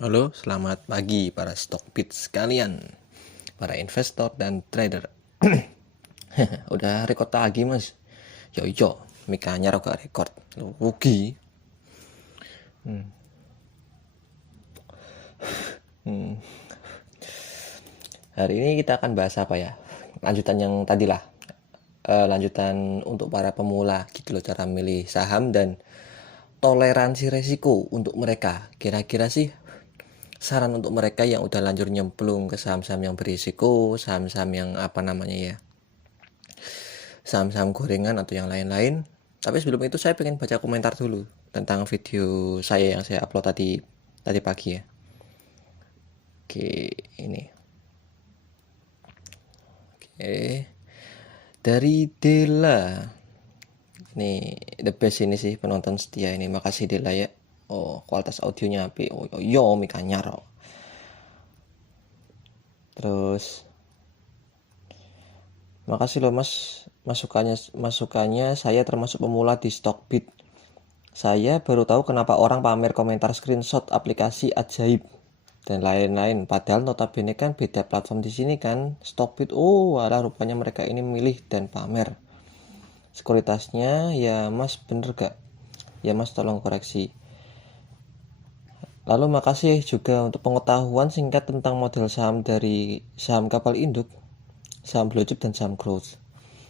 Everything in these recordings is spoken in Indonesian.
Halo, selamat pagi para Stockbit sekalian, para investor dan trader. Udah record lagi mas? Yo, mikanya gak record, rugi. Hari ini kita akan bahas apa ya? Lanjutan yang tadi lah. Lanjutan untuk para pemula gitu loh, cara milih saham dan toleransi resiko untuk mereka. Kira-kira sih saran untuk mereka yang udah lanjut nyemplung ke saham-saham yang berisiko, saham-saham yang apa namanya ya, saham-saham gorengan atau yang lain-lain. Tapi sebelum itu saya pengen baca komentar dulu tentang video saya yang saya upload tadi pagi ya. Oke, ini. Oke. Dari Dela. Ini the best ini sih, penonton setia ini. Makasih Dela ya. Oh, kualitas audionya api. Oh, yo mikanya nyaro. Terus makasih loh mas, masukannya saya termasuk pemula di Stockbit. Saya baru tahu kenapa orang pamer komentar screenshot aplikasi ajaib dan lain-lain. Padahal notabene kan beda platform di sini kan, Stockbit. Oh, walah rupanya mereka ini milih dan pamer. Sekuritasnya ya mas bener gak? Ya mas tolong koreksi. Lalu makasih juga untuk pengetahuan singkat tentang model saham dari saham kapal induk, saham blue chip dan saham growth.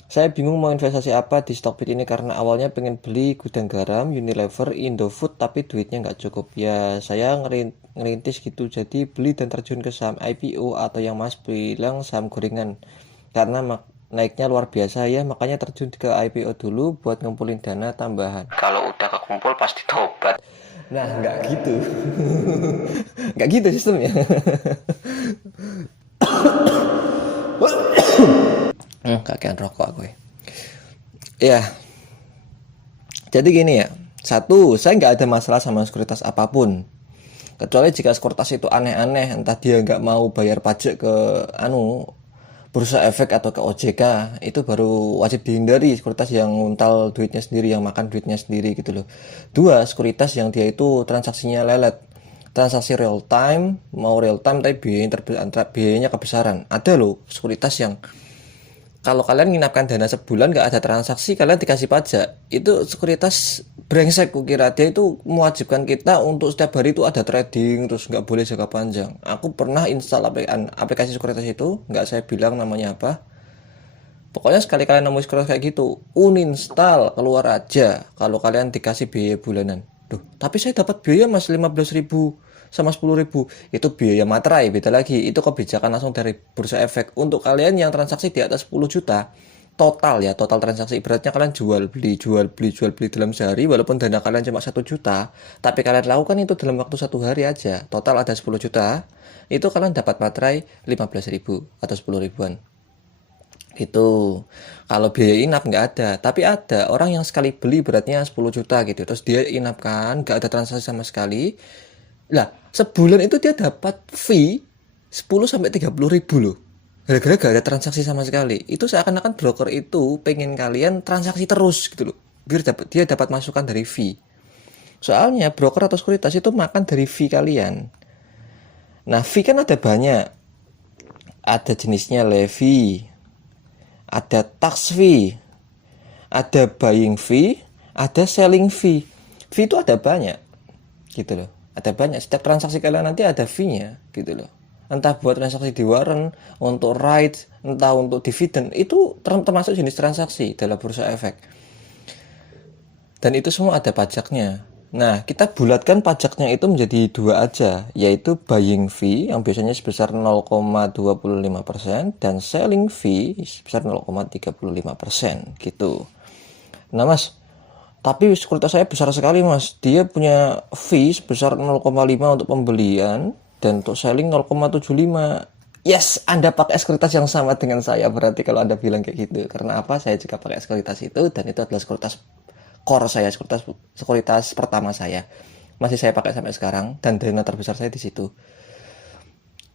Saya bingung mau investasi apa di Stockbit ini karena awalnya pengen beli gudang garam, Unilever, Indofood tapi duitnya nggak cukup. Ya saya ngerintis gitu, jadi beli dan terjun ke saham IPO atau yang mas bilang saham gorengan. Karena naiknya luar biasa ya, makanya terjun ke IPO dulu buat ngumpulin dana tambahan. Kalau udah kekumpul pasti tobat. Nah, nggak gitu. Nggak gitu sistemnya. Kakean rokok aku ya. Ya, jadi gini ya. Satu, saya nggak ada masalah sama sekuritas apapun. Kecuali jika sekuritas itu aneh-aneh, entah dia nggak mau bayar pajak ke bursa efek atau ke OJK, itu baru wajib dihindari. Sekuritas yang nguntal duitnya sendiri, yang makan duitnya sendiri gitu loh. Dua, sekuritas yang dia itu transaksinya lelet, transaksi real time, mau real time tapi biayanya kebesaran. Ada loh sekuritas yang kalau kalian nginapkan dana sebulan gak ada transaksi, kalian dikasih pajak. Itu sekuritas brengsek, kukira dia itu mewajibkan kita untuk setiap hari itu ada trading, terus gak boleh jangka panjang. Aku pernah install aplikasi sekuritas itu, gak saya bilang namanya apa. Pokoknya sekali kalian nemu sekuritas kayak gitu, uninstall, keluar aja. Kalau kalian dikasih biaya bulanan. Duh, tapi saya dapat biaya mas 15.000 sama 10.000. Itu biaya materai, beda lagi. Itu kebijakan langsung dari bursa efek. Untuk kalian yang transaksi di atas 10 juta, total transaksi. Ibaratnya kalian jual beli dalam sehari, walaupun dana kalian cuma 1 juta, tapi kalian lakukan itu dalam waktu 1 hari aja. Total ada 10 juta, itu kalian dapat materai 15.000 atau 10 ribuan. Gitu. Kalau biaya inap nggak ada, tapi ada orang yang sekali beli beratnya 10 juta gitu, terus dia inapkan, nggak ada transaksi sama sekali. Lah, sebulan itu dia dapat fee 10 sampai 30 ribu loh. Gara-gara gak ada transaksi sama sekali. Itu seakan-akan broker itu pengen kalian transaksi terus gitu loh. Biar dia dapat masukan dari fee. Soalnya broker atau sekuritas itu makan dari fee kalian. Nah, fee kan ada banyak. Ada jenisnya levy, ada tax fee, ada buying fee, ada selling fee. Fee itu ada banyak gitu loh. Ada banyak, setiap transaksi kalian nanti ada fee-nya gitu loh. Entah buat transaksi di warrant, untuk rights, entah untuk dividen, itu termasuk jenis transaksi dalam bursa efek. Dan itu semua ada pajaknya. Nah, kita bulatkan pajaknya itu menjadi dua aja, yaitu buying fee yang biasanya sebesar 0,25% dan selling fee sebesar 0,35% gitu. Nah mas, tapi sekuritas saya besar sekali mas. Dia punya fee sebesar 0,5 untuk pembelian dan untuk selling 0,75. Yes, Anda pakai sekuritas yang sama dengan saya berarti kalau Anda bilang kayak gitu. Karena apa? Saya juga pakai sekuritas itu dan itu adalah sekuritas core saya, sekuritas pertama saya. Masih saya pakai sampai sekarang dan dana terbesar saya di situ.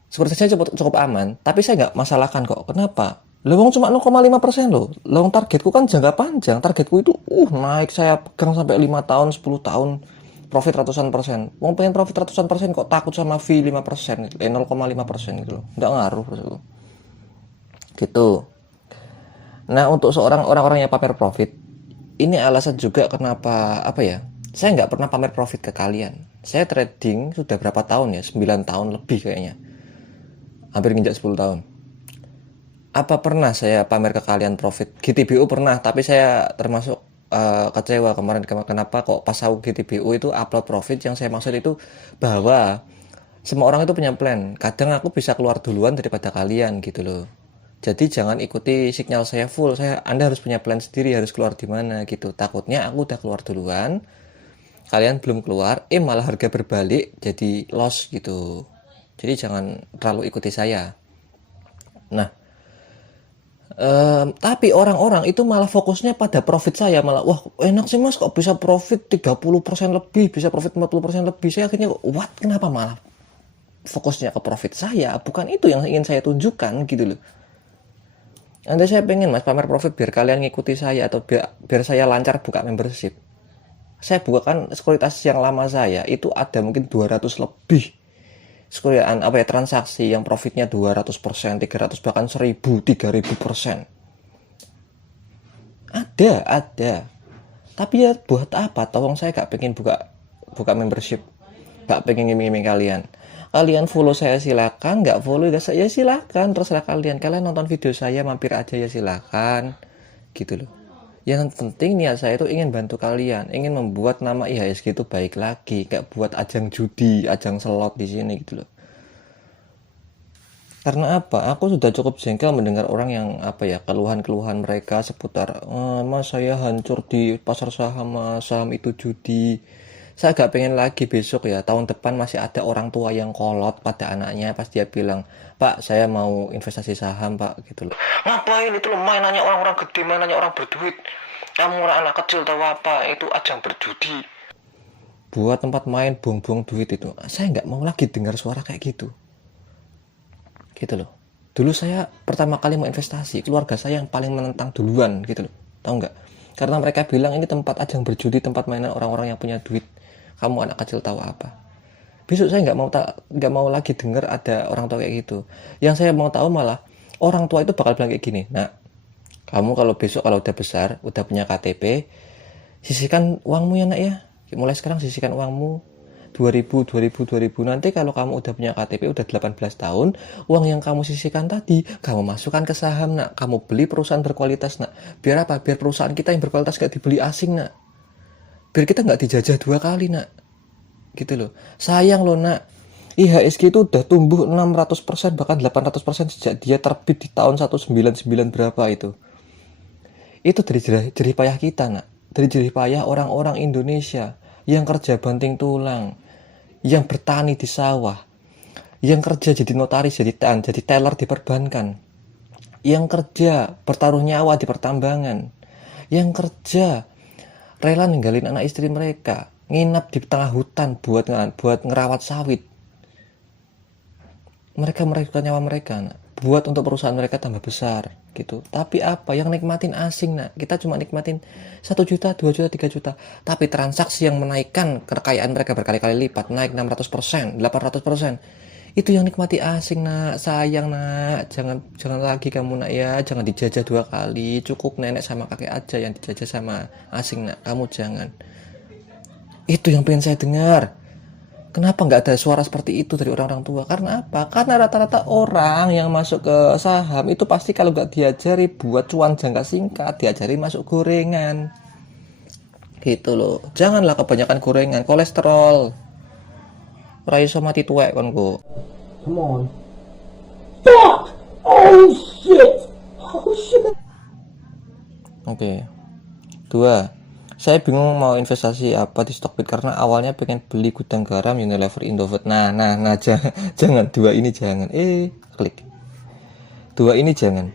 Sekuritasnya cukup aman, tapi saya nggak masalahkan kok. Kenapa? Lewong cuma 0,5% loh. Lewong targetku kan jangka panjang. Targetku itu naik saya pegang sampai 5 tahun, 10 tahun. profit ratusan persen. Mau pengen profit ratusan persen kok takut sama fee 5%, 0,5% gitu loh. Nggak ngaruh maksudku. Gitu. Nah, untuk seorang orang-orang yang pamer profit, ini alasan juga kenapa apa ya? Saya nggak pernah pamer profit ke kalian. Saya trading sudah berapa tahun ya? 9 tahun lebih kayaknya. Hampir nginjak 10 tahun. Apa pernah saya pamer ke kalian profit? GTBU pernah, tapi saya termasuk kecewa kemarin. Kenapa kok pas aku GTBU itu upload profit? Yang saya maksud itu bahwa semua orang itu punya plan. Kadang aku bisa keluar duluan daripada kalian gitu loh. Jadi jangan ikuti signal saya full. Anda harus punya plan sendiri, harus keluar di mana gitu. Takutnya aku udah keluar duluan, kalian belum keluar, malah harga berbalik jadi loss gitu. Jadi jangan terlalu ikuti saya. Nah, tapi orang-orang itu malah fokusnya pada profit saya, malah wah enak sih mas kok bisa profit 30% lebih, bisa profit 40% lebih. Saya akhirnya what, kenapa malah fokusnya ke profit saya, bukan itu yang ingin saya tunjukkan gitu loh. Anda saya pengen mas pamer profit biar kalian ngikuti saya, atau biar saya lancar buka membership. Saya bukakan sekuritas yang lama saya itu ada mungkin 200 lebih sekurian transaksi yang profitnya 200%, 300, bahkan 1000, 3000%. Ada. Tapi ya buat apa? Tolong, saya gak pengen buka membership. Gak pengen ngiming-ngiming kalian. Kalian follow saya silakan, gak follow ya silakan, terserah kalian. Kalian nonton video saya mampir aja ya silakan. Gitu loh. Yang penting niat saya itu ingin bantu kalian, ingin membuat nama IHSG itu baik lagi, gak buat ajang judi, ajang slot di sini gitu loh. Karena apa? Aku sudah cukup jengkel mendengar orang yang keluhan-keluhan mereka seputar mas saya hancur di pasar saham, mas saham itu judi. Saya gak pengen lagi besok ya, tahun depan masih ada orang tua yang kolot pada anaknya pas dia bilang, Pak saya mau investasi saham Pak, gitu loh. Ngapain itu lo main nanya orang-orang gede, main nanya orang berduit. Kamu orang anak kecil tahu apa, itu ajang berjudi. Buat tempat main buang-buang duit itu. Saya gak mau lagi dengar suara kayak gitu. Gitu loh. Dulu saya pertama kali mau investasi, keluarga saya yang paling menentang duluan gitu loh. Tahu nggak? Karena mereka bilang ini tempat ajang berjudi, tempat mainan orang-orang yang punya duit. Kamu anak kecil tahu apa? Besok saya nggak mau lagi dengar ada orang tua kayak gitu. Yang saya mau tahu malah orang tua itu bakal bilang kayak gini. Nah, kamu kalau besok kalau udah besar, udah punya KTP, sisihkan uangmu ya nak ya. Mulai sekarang sisihkan uangmu. 2000 nanti kalau kamu udah punya KTP udah 18 tahun, uang yang kamu sisihkan tadi kamu masukkan ke saham nak, kamu beli perusahaan berkualitas nak. Biar apa? Biar perusahaan kita yang berkualitas gak dibeli asing nak, biar kita gak dijajah 2 kali nak, gitu loh. Sayang loh nak, IHSG itu udah tumbuh 600% bahkan 800% sejak dia terbit di tahun 199 berapa itu dari jerih payah kita nak, dari jerih payah orang-orang Indonesia yang kerja banting tulang, yang bertani di sawah, yang kerja jadi notaris, jadi teller di perbankan, yang kerja bertaruh nyawa di pertambangan, yang kerja rela ninggalin anak istri mereka, nginap di tengah hutan buat ngerawat sawit. Mereka mereka nyawa mereka nak, buat untuk perusahaan mereka tambah besar gitu. Tapi apa yang nikmatin asing nak, kita cuma nikmatin 1 juta, 2 juta, 3 juta. Tapi transaksi yang menaikkan kekayaan mereka berkali-kali lipat, naik 600%, 800%, itu yang nikmati asing nak. Sayang nak, jangan lagi kamu nak ya, jangan dijajah 2 kali. Cukup nenek sama kakek aja yang dijajah sama asing nak, kamu jangan. Itu yang pengen saya dengar. Kenapa nggak ada suara seperti itu dari orang-orang tua? Karena apa? Karena rata-rata orang yang masuk ke saham itu pasti kalau nggak diajari buat cuan jangka singkat, diajari masuk gorengan. Gitu loh. Janganlah kebanyakan gorengan, kolesterol. Ora iso mati tuwek kon kok. Come on. Fuck! Oh shit! Oh shit! Oke. 2. Saya bingung mau investasi apa di Stockbit karena awalnya pengen beli gudang garam Unilever Indofood. Nah, jangan 2 ini jangan. Klik. 2 ini jangan.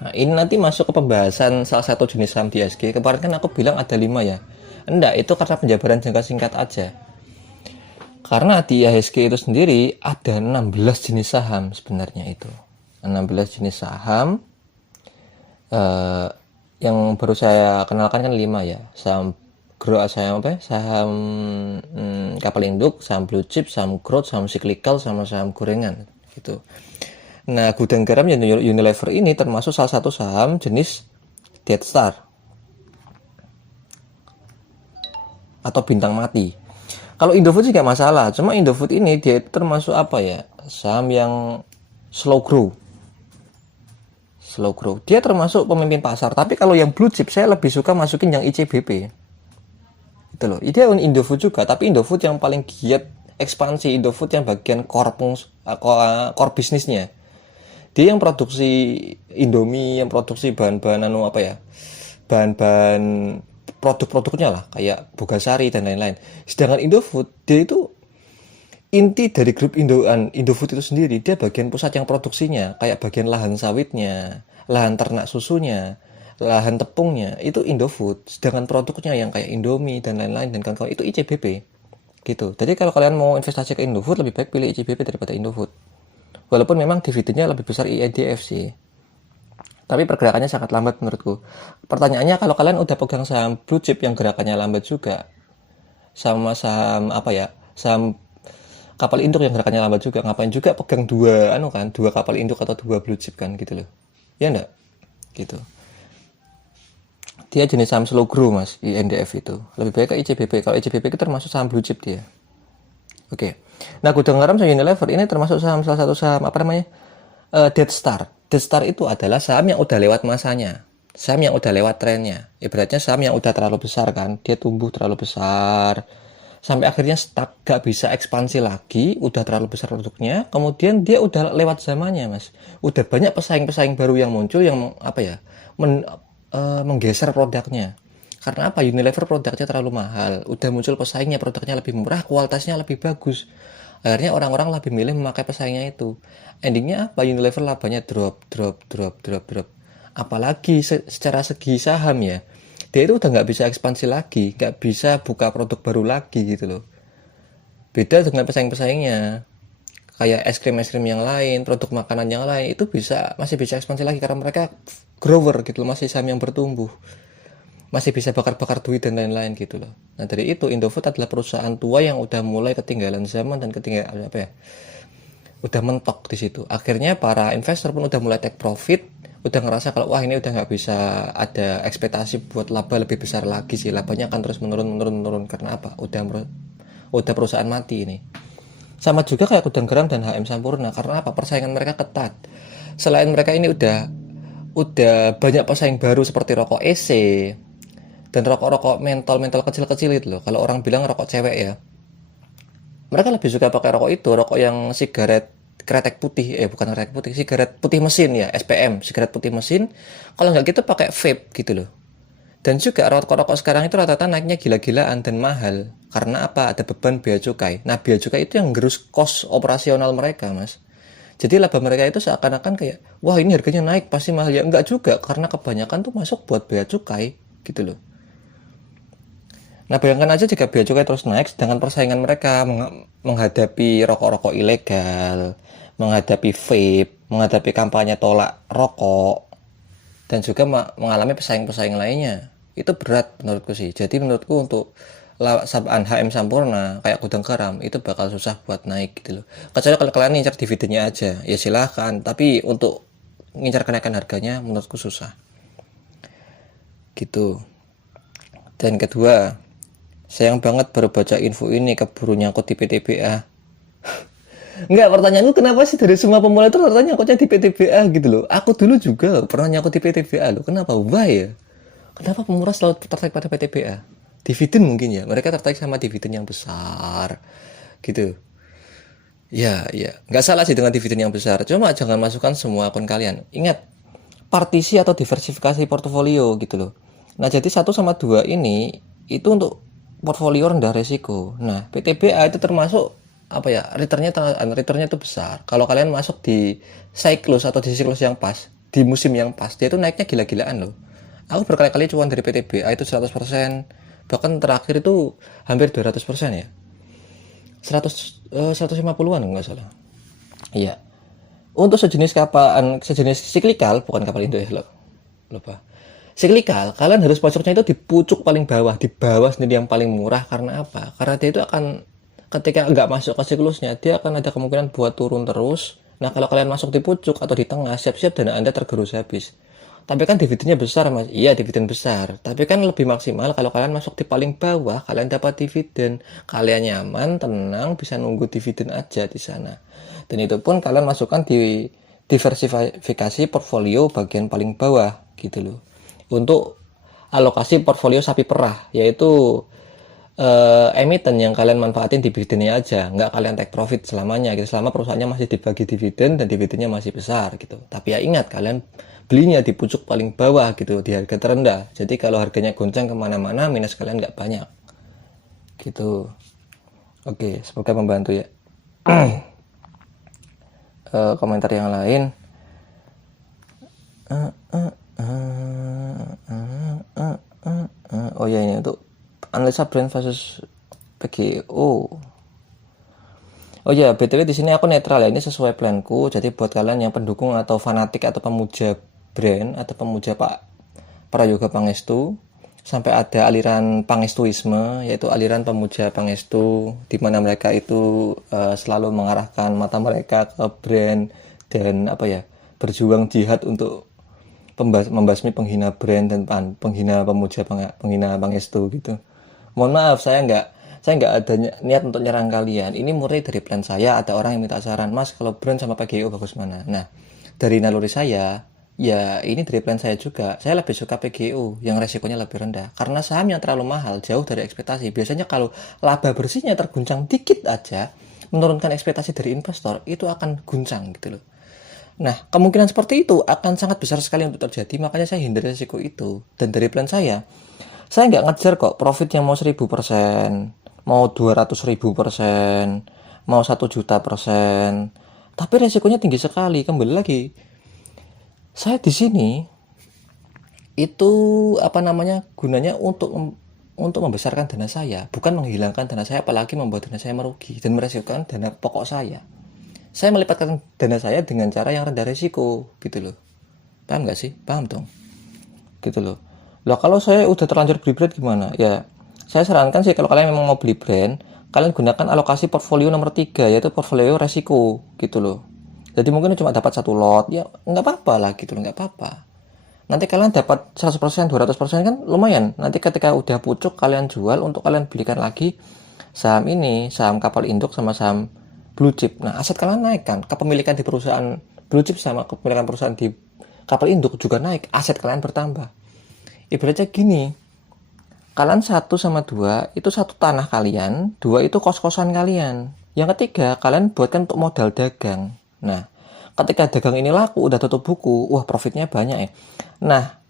Nah, ini nanti masuk ke pembahasan salah satu jenis saham di IHSG. Kemarin kan aku bilang ada 5 ya. Enggak, itu karena penjabaran jangka singkat aja. Karena di IHSG itu sendiri ada 16 jenis saham sebenarnya itu. 16 jenis saham. Yang baru saya kenalkan kan 5 ya. Saham saham apa ya? Saham kapal induk, saham blue chip, saham growth, saham cyclical, sama saham gorengan gitu. Nah, gudang garam Unilever ini termasuk salah satu saham jenis Dead Star atau bintang mati. Kalau Indofood sih nggak masalah, cuma Indofood ini dia itu termasuk apa ya, saham yang slow grow. Slow grow. Dia termasuk pemimpin pasar. Tapi kalau yang blue chip saya lebih suka masukin yang ICBP. Itu loh. Dia Indofood juga, tapi Indofood yang paling giat ekspansi, Indofood yang bagian core bisnisnya. Dia yang produksi Indomie, yang produksi bahan-bahan apa ya? Bahan-bahan produk-produknya lah, kayak Bogasari dan lain-lain. Sedangkan Indofood dia itu inti dari grup Indofood itu sendiri, dia bagian pusat yang produksinya, kayak bagian lahan sawitnya, lahan ternak susunya, lahan tepungnya, itu Indofood. Sedangkan produknya yang kayak Indomie dan lain-lain dan kawan-kawan itu ICBP. Gitu. Jadi kalau kalian mau investasi ke Indofood, lebih baik pilih ICBP daripada Indofood. Walaupun memang dividennya lebih besar IEDF sih. Tapi pergerakannya sangat lambat menurutku. Pertanyaannya, kalau kalian udah pegang saham blue chip yang gerakannya lambat juga, sama saham apa ya, saham kapal induk yang gerakannya lambat juga, ngapain juga pegang dua dua kapal induk atau dua blue chip kan gitu loh. Ya enggak? Gitu. Dia jenis saham slow grow mas, INDF itu. Lebih baik ke ICBP. Kalau ICBP itu termasuk saham blue chip dia. Oke. Nah, gudang garam sama Unilever ini termasuk salah satu saham apa namanya? Dead Star. Dead Star itu adalah saham yang udah lewat masanya. Saham yang udah lewat trennya. Ibaratnya saham yang udah terlalu besar kan. Dia tumbuh terlalu besar. Sampai akhirnya stuck, gak bisa ekspansi lagi. Udah terlalu besar produknya. Kemudian dia udah lewat zamannya mas. Udah banyak pesaing-pesaing baru yang muncul yang apa ya, menggeser produknya. Karena apa? Unilever produknya terlalu mahal. Udah muncul pesaingnya, produknya lebih murah, kualitasnya lebih bagus. Akhirnya orang-orang lebih milih memakai pesaingnya itu. Endingnya apa? Unilever labanya drop. Apalagi secara segi saham ya, dia itu udah nggak bisa ekspansi lagi, nggak bisa buka produk baru lagi gitu loh. Beda dengan pesaing-pesaingnya, kayak es krim yang lain, produk makanan yang lain, itu masih bisa ekspansi lagi karena mereka grower gitu loh, masih saham yang bertumbuh. Masih bisa bakar-bakar duit dan lain-lain gitu loh. Nah dari itu Indofood adalah perusahaan tua yang udah mulai ketinggalan zaman dan ketinggalan apa ya, udah mentok di situ. Akhirnya para investor pun udah mulai take profit, udah ngerasa kalau wah ini udah nggak bisa ada ekspektasi buat laba lebih besar lagi sih, labanya akan terus menurun karena apa? Udah perusahaan mati ini. Sama juga kayak Gudang Garam dan HM Sampurna, karena apa? Persaingan mereka ketat. Selain mereka ini udah banyak pesaing baru seperti rokok EC, dan rokok-rokok mentol kecil-kecil itu loh. Kalau orang bilang rokok cewek ya, mereka lebih suka pakai rokok itu, rokok yang sigaret kretek putih, bukan kretek putih, sigaret putih mesin ya, SPM, sigaret putih mesin. Kalau nggak gitu pakai vape gitu loh. Dan juga rokok-rokok sekarang itu rata-rata naiknya gila-gilaan dan mahal. Karena apa? Ada beban bea cukai. Nah, bea cukai itu yang gerus kos operasional mereka, mas. Jadi laba mereka itu seakan-akan kayak, wah ini harganya naik, pasti mahal. Ya enggak juga, karena kebanyakan tuh masuk buat bea cukai, gitu loh. Nah, bayangkan aja jika bea cukai terus naik, sedangkan persaingan mereka menghadapi rokok-rokok ilegal, menghadapi vape, menghadapi kampanye tolak rokok, dan juga mengalami pesaing-pesaing lainnya. Itu berat menurutku sih. Jadi menurutku untuk HM Sampurna, kayak Gudang Garam, itu bakal susah buat naik gitu loh. Kecuali kalau kalian ngincar dividennya aja, ya silahkan. Tapi untuk ngincar kenaikan harganya, menurutku susah. Gitu. Dan kedua, sayang banget baru baca info ini keburu nyangkut di PTBA. Enggak, pertanyaanku kenapa sih dari semua pemula itu rata nyangkutnya di PTBA gitu loh. Aku dulu juga pernah nyangkut di PTBA loh. Kenapa? Why ya? Kenapa pemula selalu tertarik pada PTBA? Dividen mungkin ya. Mereka tertarik sama dividen yang besar. Gitu. Ya. Nggak salah sih dengan dividen yang besar. Cuma jangan masukkan semua akun kalian. Ingat, partisi atau diversifikasi portofolio gitu loh. Nah, jadi 1 sama 2 ini itu untuk portfolio rendah resiko. Nah, PTBA itu termasuk apa ya, returnnya itu besar. Kalau kalian masuk di siklus atau di siklus yang pas, di musim yang pas, dia itu naiknya gila-gilaan loh. Aku berkali-kali cuan dari PTBA itu 100%, bahkan terakhir itu hampir 200% ya. 150-an enggak salah. Iya. Untuk sejenis siklikal, bukan kapal Indo ya, lupa. Siklikal, kalian harus masuknya itu di pucuk paling bawah, di bawah sendiri yang paling murah. Karena apa? Karena dia itu akan, ketika nggak masuk ke siklusnya, dia akan ada kemungkinan buat turun terus. Nah, kalau kalian masuk di pucuk atau di tengah, siap-siap dana Anda tergerus habis. Tapi kan dividennya besar, Mas. Iya, dividen besar. Tapi kan lebih maksimal kalau kalian masuk di paling bawah, kalian dapat dividen. Kalian nyaman, tenang, bisa nunggu dividen aja di sana. Dan itu pun kalian masukkan di diversifikasi portfolio bagian paling bawah gitu loh. Untuk alokasi portfolio sapi perah, yaitu emiten yang kalian manfaatin dividennya aja, nggak kalian take profit selamanya gitu, selama perusahaannya masih dibagi dividen dan dividennya masih besar gitu. Tapi ya ingat, kalian belinya di pucuk paling bawah gitu, di harga terendah. Jadi kalau harganya goncang kemana-mana, minus kalian nggak banyak gitu. Oke, semoga membantu ya. Komentar yang lain. Oh ya, ini untuk analisa brand versus PGO. Oh ya, BTW di sini aku netral ya. Ini sesuai planku. Jadi buat kalian yang pendukung atau fanatik atau pemuja brand atau pemuja Pak Prayoga Pangestu, sampai ada aliran Pangestuisme, yaitu aliran pemuja Pangestu, di mana mereka itu selalu mengarahkan mata mereka ke brand dan apa ya, berjuang jihad untuk membasmi penghina brand dan penghina pemuja penghina Pangestu gitu. Mohon maaf, saya nggak ada niat untuk nyerang kalian. Ini murni dari plan saya. Ada orang yang minta saran, Mas, kalau brand sama PGO bagus mana? Nah, dari naluri saya, ya ini dari plan saya juga. Saya lebih suka PGO yang resikonya lebih rendah. Karena saham yang terlalu mahal, jauh dari ekspektasi. Biasanya kalau laba bersihnya terguncang dikit aja, menurunkan ekspektasi dari investor, itu akan guncang gitu loh. Nah, kemungkinan seperti itu akan sangat besar sekali untuk terjadi, makanya saya hindari resiko itu. Dan dari plan saya nggak ngejar kok profit yang mau 1000%, mau 200.000%, mau 1 juta %. Tapi resikonya tinggi sekali. Kembali lagi, saya di sini itu apa namanya, gunanya untuk membesarkan dana saya, bukan menghilangkan dana saya, apalagi membuat dana saya merugi dan meresikokan dana pokok saya. Saya melipatkan dana saya dengan cara yang rendah resiko gitu loh. Paham nggak sih? Paham dong gitu loh. Lah kalau saya udah terlanjur beli brand gimana? Ya, saya sarankan sih kalau kalian memang mau beli brand, kalian gunakan alokasi portfolio nomor 3, yaitu portfolio resiko gitu loh. Jadi mungkin cuma dapat 1 lot, ya nggak apa-apa lah gitu loh, nggak apa-apa. Nanti kalian dapat 100%, 200% kan lumayan. Nanti ketika udah pucuk kalian jual untuk kalian belikan lagi saham ini, saham kapal induk sama saham blue chip. Nah, aset kalian naik kan, kepemilikan di perusahaan blue chip sama kepemilikan perusahaan di kapal induk juga naik, aset kalian bertambah. Ibaratnya gini, kalian 1 sama 2 itu 1 tanah kalian, 2 itu kos-kosan kalian. Yang ketiga, kalian buatkan untuk modal dagang. Nah, ketika dagang ini laku, udah tutup buku, wah profitnya banyak ya. Nah,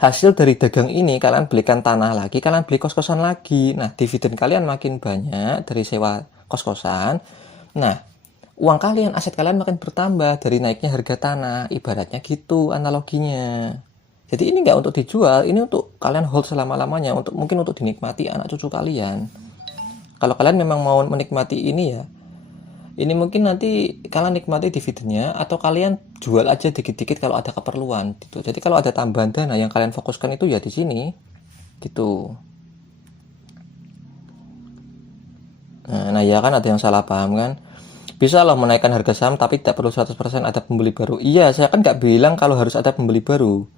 hasil dari dagang ini kalian belikan tanah lagi, kalian beli kos-kosan lagi. Nah, dividen kalian makin banyak dari sewa kos-kosan. Nah, uang kalian, aset kalian makin bertambah dari naiknya harga tanah. Ibaratnya gitu analoginya. Jadi ini nggak untuk dijual, ini untuk kalian hold selama-lamanya, mungkin untuk dinikmati anak cucu kalian. Kalau kalian memang mau menikmati ini ya, ini mungkin nanti kalian nikmati dividennya, atau kalian jual aja dikit-dikit kalau ada keperluan gitu. Jadi kalau ada tambahan dana yang kalian fokuskan itu ya di sini gitu. Nah ya kan, ada yang salah paham kan. Bisa loh menaikkan harga saham tapi tidak perlu 100% ada pembeli baru. Iya, saya kan nggak bilang kalau harus ada pembeli baru.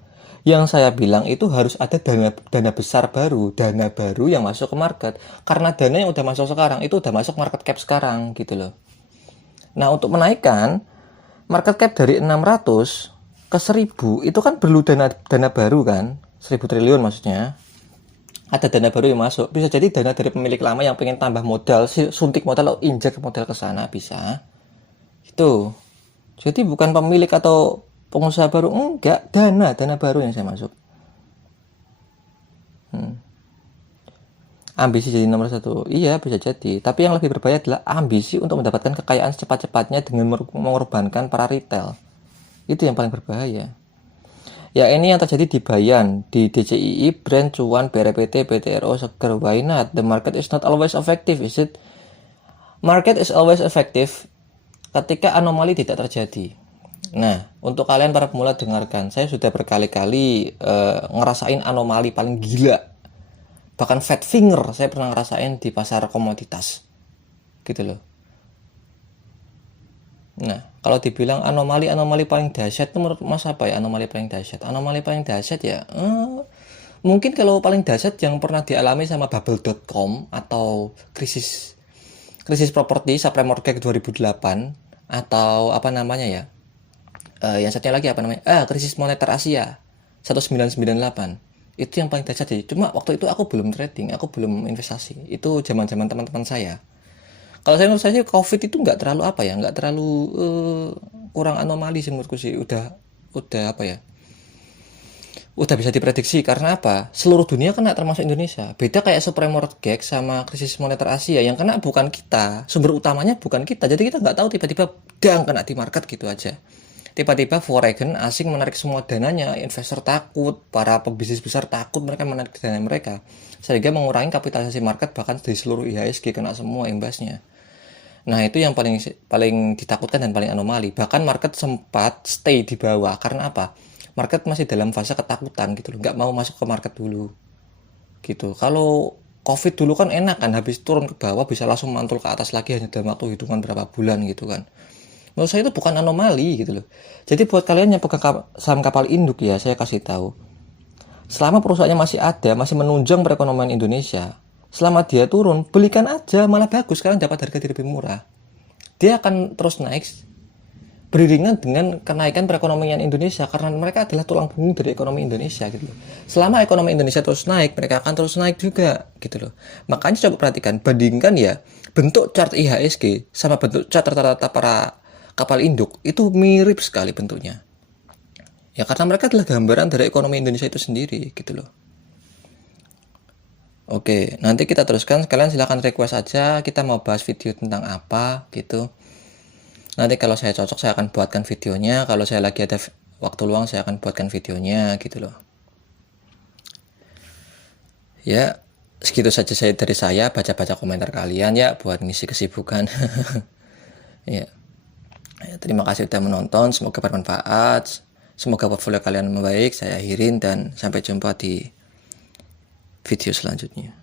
Yang saya bilang itu harus ada dana besar baru, dana baru yang masuk ke market. Karena dana yang udah masuk sekarang itu udah masuk market cap sekarang gitu loh. Nah, untuk menaikkan market cap dari 600 ke 1000 itu kan perlu dana baru kan, 1000 triliun maksudnya. Ada dana baru yang masuk. Bisa jadi dana dari pemilik lama yang pengen tambah modal, suntik modal, injek modal ke sana bisa. Itu. Jadi bukan pemilik atau pengusaha baru, enggak, dana baru yang saya masuk. Ambisi jadi nomor 1, iya bisa jadi. Tapi yang lebih berbahaya adalah ambisi untuk mendapatkan kekayaan secepat-cepatnya dengan mengorbankan para retail. Itu yang paling berbahaya. Ya ini yang terjadi di Bayan, di DCII, Brand, Cuan, BRPT, BTRO, Seger. Why not? The market is not always effective, is it? Market is always effective ketika anomali tidak terjadi. Nah, untuk kalian para pemula dengarkan, saya sudah berkali-kali ngerasain anomali paling gila. Bahkan fat finger saya pernah ngerasain di pasar komoditas. Gitu loh. Nah, kalau dibilang anomali-anomali paling dahsyat itu menurut Mas apa ya anomali paling dahsyat? Anomali paling dahsyat ya, mungkin kalau paling dahsyat yang pernah dialami sama bubble.com atau krisis krisis properti subprime mortgage 2008 atau apa namanya ya? Yang satunya lagi apa namanya? Krisis moneter Asia 1998. Itu yang paling dahsyat sih. Cuma waktu itu aku belum trading, aku belum investasi. Itu zaman-zaman teman-teman saya. Kalau saya menurut saya sih COVID itu nggak terlalu apa ya, nggak terlalu kurang anomali sih menurutku sih. Udah apa ya? Udah bisa diprediksi karena apa? Seluruh dunia kena termasuk Indonesia. Beda kayak subprime mortgage sama krisis moneter Asia yang kena bukan kita, sumber utamanya bukan kita. Jadi kita nggak tahu tiba-tiba dang kena di market gitu aja. Tiba-tiba foreign asing menarik semua dananya, investor takut, para pebisnis besar takut mereka menarik dana mereka, sehingga mengurangi kapitalisasi market bahkan di seluruh IHSG kena semua imbasnya. Nah itu yang paling paling ditakutkan dan paling anomali. Bahkan market sempat stay di bawah karena apa? Market masih dalam fase ketakutan gitu loh, nggak mau masuk ke market dulu gitu. Kalau COVID dulu kan enak kan, habis turun ke bawah bisa langsung mantul ke atas lagi hanya dalam waktu hitungan berapa bulan gitu kan. Menurut saya itu bukan anomali gitu loh. Jadi buat kalian yang pegang saham kapal induk ya, saya kasih tahu. Selama perusahaannya masih ada, masih menunjang perekonomian Indonesia, selama dia turun, belikan aja, malah bagus. Kalian dapat harga lebih murah. Dia akan terus naik beriringan dengan kenaikan perekonomian Indonesia karena mereka adalah tulang punggung dari ekonomi Indonesia gitu loh. Selama ekonomi Indonesia terus naik, mereka akan terus naik juga gitu loh. Makanya coba perhatikan, bandingkan ya bentuk chart IHSG sama bentuk chart rata-rata para kapal induk itu mirip sekali bentuknya. Ya karena mereka adalah gambaran dari ekonomi Indonesia itu sendiri gitu loh. Oke, nanti kita teruskan. Kalian silahkan request aja. Kita mau bahas video tentang apa gitu. Nanti kalau saya cocok saya akan buatkan videonya. Kalau saya lagi ada waktu luang saya akan buatkan videonya gitu loh. Ya, segitu saja dari saya baca-baca komentar kalian ya buat ngisi kesibukan. Ya. Ya, terima kasih sudah menonton. Semoga bermanfaat. Semoga portfolio kalian membaik. Saya akhirin dan sampai jumpa di video selanjutnya.